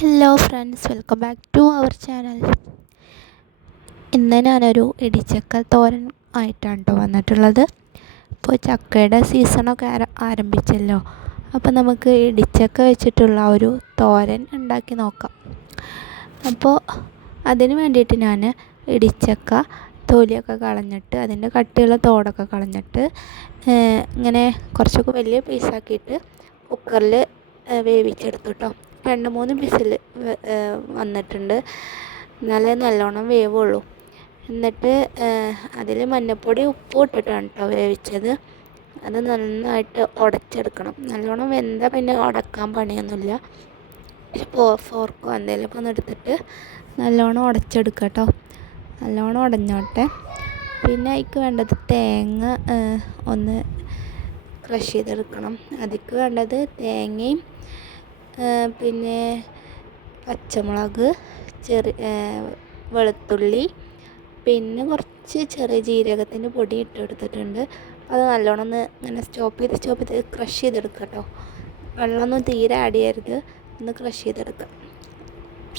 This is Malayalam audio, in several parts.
Hello friends, welcome back to our channel. ഇന്ന് ഞാനൊരു ഇടിച്ചക്ക തോരൻ ആയിട്ടാണ് കേട്ടോ വന്നിട്ടുള്ളത്. ഇപ്പോൾ ചക്കയുടെ സീസണൊക്കെ ആരംഭിച്ചല്ലോ. അപ്പോൾ നമുക്ക് ഇടിച്ചക്ക വെച്ചിട്ടുള്ള ഒരു തോരൻ ഉണ്ടാക്കി നോക്കാം. അപ്പോൾ അതിന് വേണ്ടിയിട്ട് ഞാൻ ഇടിച്ചക്ക തൊലിയൊക്കെ കളഞ്ഞിട്ട് അതിൻ്റെ കട്ടിയുള്ള തോടൊക്കെ കളഞ്ഞിട്ട് ഇങ്ങനെ കുറച്ചൊക്കെ വലിയ പീസാക്കിയിട്ട് കുക്കറിൽ വേവിച്ചെടുത്തു കേട്ടോ. 2-3 വിസിൽ വന്നിട്ടുണ്ട്, എന്നാലേ നല്ലോണം വേവുള്ളൂ. എന്നിട്ട് അതിൽ മഞ്ഞൾപ്പൊടി ഉപ്പും ഇട്ടിട്ടാണ് കേട്ടോ വേവിച്ചത്. അത് നന്നായിട്ട് ഉടച്ചെടുക്കണം. നല്ലോണം വെന്താൽ പിന്നെ ഉടക്കാൻ പണിയൊന്നുമില്ല. ഫോർക്കോ എന്തെങ്കിലുമൊക്കെ ഒന്ന് എടുത്തിട്ട് നല്ലോണം ഉടച്ചെടുക്കുക കേട്ടോ. നല്ലോണം ഉടഞ്ഞോട്ടെ. പിന്നെ അതിക്ക് വേണ്ടത് തേങ്ങ ഒന്ന് ക്രഷ് ചെയ്തെടുക്കണം. അതിക്ക് വേണ്ടത് തേങ്ങയും പിന്നെ പച്ചമുളക്, വെളുത്തുള്ളി, പിന്നെ കുറച്ച് ചെറിയ ജീരകത്തിൻ്റെ പൊടി ഇട്ടെടുത്തിട്ടുണ്ട്. അത് നല്ലോണം ഒന്ന് ഇങ്ങനെ സ്റ്റോപ്പ് ചെയ്ത് ക്രഷ് ചെയ്തെടുക്കുക കേട്ടോ. വെള്ളമൊന്നും തീരെ ആഡ് ചെയ്യരുത്, ഒന്ന് ക്രഷ് ചെയ്തെടുക്കുക.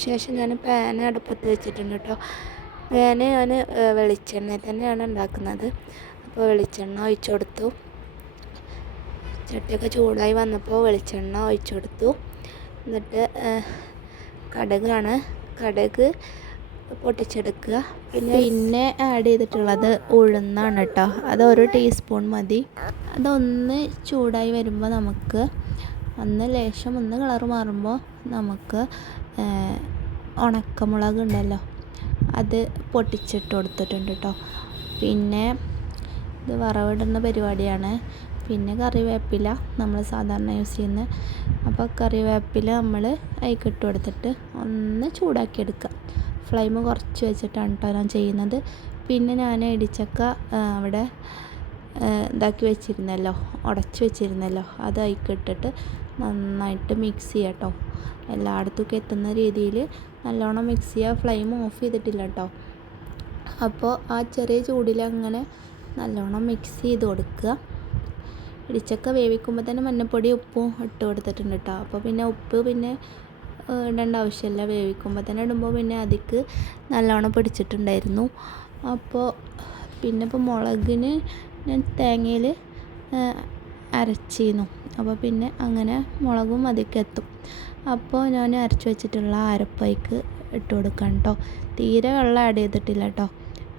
ശേഷം ഞാൻ പാൻ അടുപ്പത്ത് വെച്ചിട്ടുണ്ട് കേട്ടോ. പാന് ഞാൻ വെളിച്ചെണ്ണ തന്നെയാണ് ഉണ്ടാക്കുന്നത്. അപ്പോൾ വെളിച്ചെണ്ണ ഒഴിച്ചു കൊടുത്തു. ചട്ടിയൊക്കെ ചൂടായി വന്നപ്പോൾ വെളിച്ചെണ്ണ ഒഴിച്ചു കൊടുത്തു. എന്നിട്ട് കടുക് പൊട്ടിച്ചെടുക്കുക. പിന്നെ ആഡ് ചെയ്തിട്ടുള്ളത് ഉഴുന്നാണ് കേട്ടോ. അത് 1 ടീസ്പൂൺ മതി. അതൊന്ന് ചൂടായി വരുമ്പോൾ നമുക്ക് ലേശം കളർ മാറുമ്പോൾ നമുക്ക് ഉണക്കമുളക് ഉണ്ടല്ലോ, അത് പൊട്ടിച്ചിട്ട് കൊടുത്തിട്ടുണ്ട് കേട്ടോ. പിന്നെ ഇത് വറവിടുന്ന പരിപാടിയാണ്. പിന്നെ കറിവേപ്പില നമ്മൾ സാധാരണ യൂസ് ചെയ്യുന്ന. അപ്പോൾ കറിവേപ്പില നമ്മൾ അതിക്കിട്ട് കൊടുത്തിട്ട് ഒന്ന് ചൂടാക്കിയെടുക്കുക. ഫ്ലെയിം കുറച്ച് വെച്ചിട്ടാണ് കേട്ടോ ഞാൻ ചെയ്യുന്നത്. പിന്നെ ഞാൻ ഇടിച്ചക്ക അവിടെ ഇതാക്കി വെച്ചിരുന്നല്ലോ, ഉടച്ച് വെച്ചിരുന്നല്ലോ, അത് അതിക്കിട്ടിട്ട് നന്നായിട്ട് മിക്സ് ചെയ്യുക കേട്ടോ. എല്ലായിടത്തും എത്തുന്ന രീതിയിൽ നല്ലോണം മിക്സ് ചെയ്യുക. ഫ്ലെയിം ഓഫ് ചെയ്തിട്ടില്ല കേട്ടോ. അപ്പോൾ ആ ചെറിയ ചൂടിൽ അങ്ങനെ നല്ലോണം മിക്സ് ചെയ്ത് കൊടുക്കുക. ഇടിച്ചക്ക വേവിക്കുമ്പോൾ തന്നെ മഞ്ഞൾപ്പൊടി ഉപ്പും ഇട്ട് കൊടുത്തിട്ടുണ്ട് കേട്ടോ. അപ്പോൾ പിന്നെ ഉപ്പ് പിന്നെ ഇടേണ്ട ആവശ്യമില്ല. വേവിക്കുമ്പോൾ തന്നെ ഇടുമ്പോൾ പിന്നെ അതിക്ക് നല്ലോണം പിടിച്ചിട്ടുണ്ടായിരുന്നു. അപ്പോൾ പിന്നെ ഇപ്പോൾ മുളകിന് ഞാൻ തേങ്ങയിൽ അരച്ചിരുന്നു. അപ്പോൾ പിന്നെ അങ്ങനെ മുളകും അതിക്കെത്തും. അപ്പോൾ ഞാൻ അരച്ച് വെച്ചിട്ടുള്ള അരപ്പയ്ക്ക് ഇട്ട് കൊടുക്കാം കേട്ടോ. തീരെ വെള്ളം ആഡ് ചെയ്തിട്ടില്ല കേട്ടോ.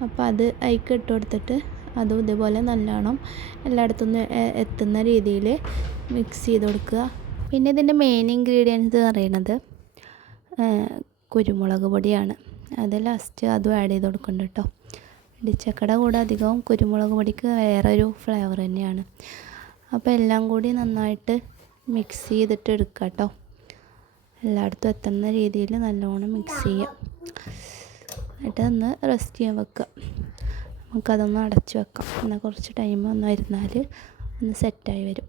അപ്പോൾ അത് അതിക്ക് ഇട്ട് കൊടുത്തിട്ട് അതും ഇതുപോലെ നല്ലോണം എല്ലായിടത്തും എത്തുന്ന രീതിയിൽ മിക്സ് ചെയ്ത് കൊടുക്കുക. പിന്നെ ഇതിൻ്റെ മെയിൻ ഇൻഗ്രീഡിയൻസ് എന്ന് പറയുന്നത് കുരുമുളക് പൊടിയാണ്. അത് ലാസ്റ്റ് അതും ആഡ് ചെയ്ത് കൊടുക്കുന്നുണ്ട് കേട്ടോ. ഇടിച്ചക്കയുടെ കൂടെ അധികവും കുരുമുളക് പൊടിക്ക് വേറൊരു ഫ്ലേവർ തന്നെയാണ്. അപ്പോൾ എല്ലാം കൂടി നന്നായിട്ട് മിക്സ് ചെയ്തിട്ട് എടുക്കുക കേട്ടോ. എല്ലായിടത്തും എത്തുന്ന രീതിയിൽ നല്ലോണം മിക്സ് ചെയ്യുക. എന്നിട്ട് ഒന്ന് റെസ്റ്റ് ചെയ്യാൻ വെക്കുക. നമുക്കതൊന്ന് അടച്ച് വെക്കാം. എന്നാൽ കുറച്ച് ടൈം ഒന്ന് ഇരുന്നാൽ ഒന്ന് സെറ്റായി വരും.